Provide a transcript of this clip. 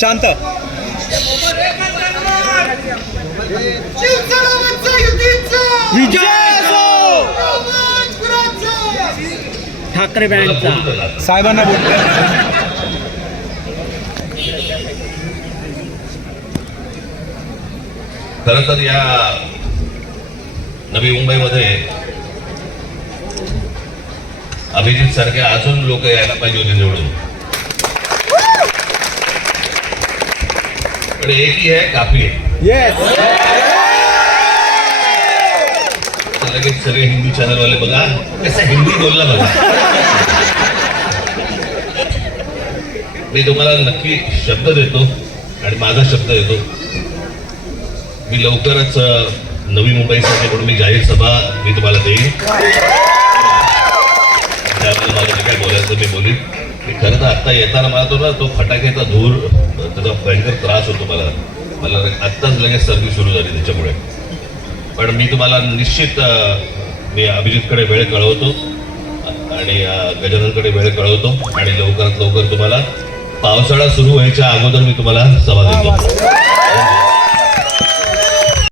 शांत. विजय असो. ठाकरे बँडचा साहेबांना बोलतो. खरं तर या नवी मुंबईमध्ये अभिजित सारखे अजून लोक यायला पाहिजे होते निवडून, पण एकही आहे काफी आहे. लगेच सगळे हिंदी चॅनल वाले बघा कसं हिंदी बोलला बघा. मी तुम्हाला नक्की शब्द देतो आणि माझा शब्द देतो, मी लवकरच नवी मुंबईसाठी म्हणून मी जाहीर सभा मी तुम्हाला देईन. त्यामुळे मला जे काय बोलायचं मी बोलीन. मी खरं तर आत्ता येताना मला तो ना तो फटाक्याचा धूर त्याचा भयंकर त्रास होतो मला आत्ताच लगेच सर्दी सुरू झाली त्याच्यामुळे. पण मी तुम्हाला निश्चित मी अभिजितकडे वेळ कळवतो आणि गजाननकडे वेळ कळवतो आणि लवकरात लवकर तुम्हाला पावसाळा सुरू व्हायच्या अगोदर मी तुम्हाला सभा देतो.